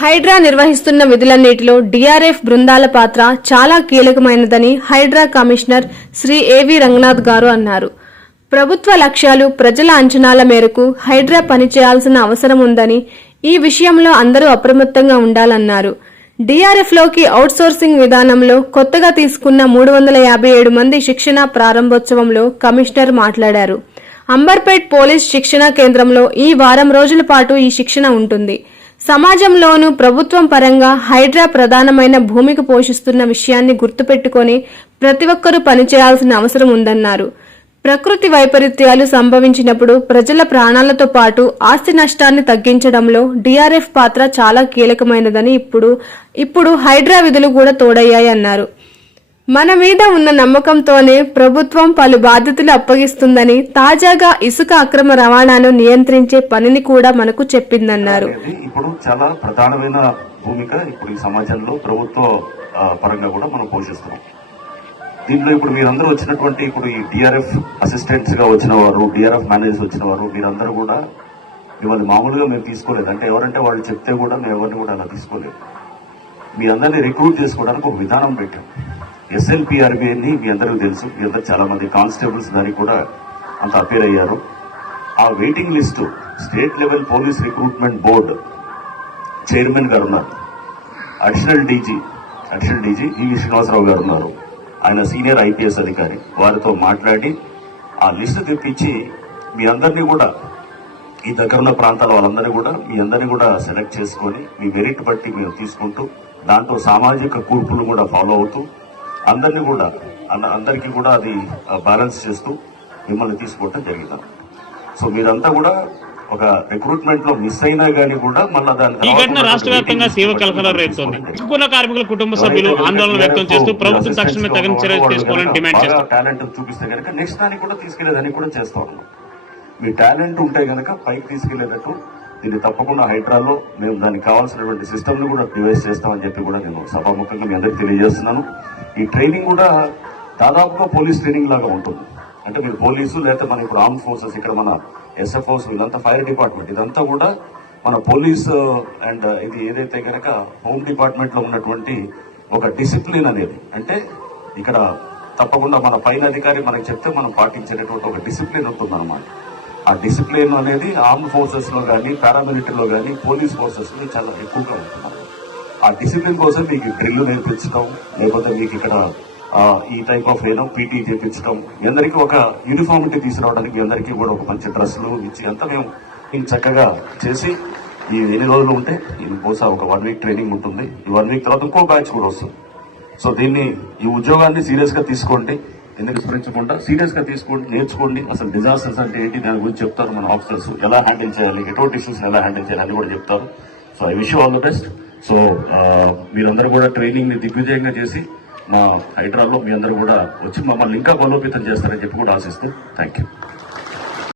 హైడ్రా నిర్వహిస్తున్న విధులన్నిటిలో డిఆర్ఎఫ్ బృందాల పాత్ర చాలా కీలకమైనదని హైడ్రా కమిషనర్ శ్రీ ఏవి రంగనాథ్ గారు అన్నారు. ప్రభుత్వ లక్ష్యాలు ప్రజల అంచనాల మేరకు హైడ్రా పనిచేయాల్సిన అవసరం ఉందని ఈ విషయంలో అందరూ అప్రమత్తంగా ఉండాలన్నారు. డిఆర్ఎఫ్లోకి అవుట్సోర్సింగ్ విధానంలో కొత్తగా తీసుకున్న మూడు వందల యాభై ఏడు మంది శిక్షణ ప్రారంభోత్సవంలో కమిషనర్ మాట్లాడారు. అంబర్పేట్ పోలీస్ శిక్షణ కేంద్రంలో ఈ వారం రోజుల పాటు ఈ శిక్షణ ఉంటుంది. సమాజంలోనూ ప్రభుత్వం పరంగా హైడ్రా ప్రధానమైన భూమిక పోషిస్తున్న విషయాన్ని గుర్తుపెట్టుకొని ప్రతి ఒక్కరూ పనిచేయాల్సిన అవసరం ఉందన్నారు. ప్రకృతి వైపరీత్యాలు సంభవించినప్పుడు ప్రజల ప్రాణాలతో పాటు ఆస్తి నష్టాన్ని తగ్గించడంలో డిఆర్ఎఫ్ పాత్ర చాలా కీలకమైనదని ఇప్పుడు ఇప్పుడు హైడ్రా విధులు కూడా తోడయ్యాయన్నారు. మన మీద ఉన్న నమ్మకంతోనే ప్రభుత్వం పలు బాధ్యతలు అప్పగిస్తుందని తాజాగా ఇసుక అక్రమ రవాణాను నియంత్రించే పనిని కూడా మనకు చెప్పిందన్నారు. ఇప్పుడు చాలా ప్రధానమైన భూమిక ఇప్పుడు ఈ సమాజంలో ప్రభుత్వ పరంగా కూడా మనం పోషిస్తున్నాం. దీంట్లో ఇప్పుడు మీరందరూ వచ్చినటువంటి ఇప్పుడు ఈ డిఆర్ఎఫ్ అసిస్టెంట్స్గా వచ్చిన వారు డిఆర్ఎఫ్ మేనేజర్స్ వచ్చిన వారు మీరందరూ కూడా మిమ్మల్ని మామూలుగా మేము తీసుకోలేదు. అంటే ఎవరంటే వాళ్ళు చెప్తే కూడా మేము ఎవరిని కూడా అలా తీసుకోలేదు. మీ అందరినీ రిక్రూట్ చేసుకోవడానికి ఒక విధానం పెట్టాం. ఎస్ఎల్పిఆర్బి అని మీ అందరికీ తెలుసు. మీ అందరూ చాలామంది కానిస్టేబుల్స్ దానికి కూడా అంత అపీర్ అయ్యారు. ఆ waiting list state level police recruitment board chairman గారు ఉన్నారు. Additional DG additional DG E V Srinivasa Rao గారు ఉన్నారు. ఆయన సీనియర్ ఐపీఎస్ అధికారి. వారితో మాట్లాడి ఆ లిస్టు తెప్పించి మీ అందరినీ కూడా ఈ దగ్గర ఉన్న ప్రాంతాల వాళ్ళందరినీ కూడా మీ అందరినీ కూడా సెలెక్ట్ చేసుకొని మీ మెరిట్ బట్టి మీరు తీసుకుంటూ దాంట్లో సామాజిక కూర్పులు కూడా ఫాలో అవుతూ అందరినీ కూడా అన్న- అందరికీ కూడా అది బ్యాలెన్స్ చేస్తూ మిమ్మల్ని తీసుకోవటం జరిగింది సో మీరంతా కూడా ఒక రిక్రూట్మెంట్లో మిస్ అయినా గానీ కూడా మళ్ళీ దాని ఈ ఘటన రాష్ట్ర వ్యాప్తంగా తీవ్ర కలకలం రేపుతోంది. కార్మికుల కుటుంబ సభ్యులు ఆందోళన వ్యక్తం చేస్తూ ప్రభుత్వం తక్షణమే తగిన చర్యలు తీసుకోవాలని డిమాండ్ చేస్తారు. టాలెంట్ చూపిస్తే కనుక నెక్స్ట్ దానికి కూడా తీసుకెళ్ళేదని కూడా చేస్తా ఉన్నాం. మీ టాలెంట్ ఉంటే గనక పైకి తీసుకెళ్ళేటట్టు దీన్ని తప్పకుండా హైడ్రాలో మేము దానికి కావాల్సినటువంటి సిస్టమ్ని కూడా డివైస్ చేస్తామని చెప్పి కూడా నేను సభాముఖంగా మీ అందరికి తెలియజేస్తున్నాను. ఈ ట్రైనింగ్ కూడా దాదాపుగా పోలీస్ ట్రైనింగ్ లాగా ఉంటుంది. అంటే మీరు పోలీసు లేకపోతే మన ఇప్పుడు ఆర్మ్ ఫోర్సెస్ ఇక్కడ మన ఎస్ఎఫ్ఓస్ ఇదంతా ఫైర్ డిపార్ట్మెంట్. ఇదంతా కూడా మన పోలీస్ అండ్ ఇది ఏదైతే కనుక హోమ్ డిపార్ట్మెంట్లో ఉన్నటువంటి ఒక డిసిప్లిన్ అనేది. అంటే ఇక్కడ తప్పకుండా మన పైన అధికారి మనకు చెప్తే మనం పాటించేటటువంటి ఒక డిసిప్లిన్ ఉంటుంది అనమాట ఆ డిసిప్లిన్ అనేది ఆర్మ్ ఫోర్సెస్లో కానీ పారామిలిటరీలో కానీ పోలీస్ ఫోర్సెస్లో చాలా ఎక్కువగా ఉంటుంది ఆ డిసిప్లిన్ కోసం మీకు డ్రిల్ నేర్పించడం లేకపోతే మీకు ఇక్కడ ఈ టైప్ ఆఫ్ ఏదో పీటీ చేపించడం మీ అందరికీ ఒక యూనిఫామిటీ తీసుకురావడానికి మీ అందరికీ కూడా ఒక మంచి డ్రెస్సులు ఇచ్చి అంతా మేము చక్కగా చేసి ఈ ఎన్ని రోజులు ఉంటే ఇది బహుశా ఒక వన్ వీక్ ట్రైనింగ్ ఉంటుంది. ఈ వన్ వీక్ తర్వాత ఇంకో బ్యాచ్ కూడా వస్తుంది. సో దీన్ని ఈ ఉద్యోగాన్ని సీరియస్గా తీసుకోండి. ఎందుకు విస్మరించకుండా సీరియస్గా తీసుకోండి నేర్చుకోండి. అసలు డిజాస్టర్స్ అంటే ఏంటి? దాని గురించి చెప్తారు మన ఆఫీసర్స్ ఎలా హ్యాండిల్ చేయాలి? ఎటువంటి ఇష్యూస్ ఎలా హ్యాండిల్ చేయాలి? అని కూడా చెప్తారు. So I wish all the best so మీరందరూ కూడా ట్రైనింగ్ని దిగ్విజయంగా చేసి మా హైడ్రాలో మీ అందరూ కూడా వచ్చి మమ్మల్ని ఇంకా బలోపేతం చేస్తారని చెప్పి కూడా ఆశిస్తూ థ్యాంక్ యూ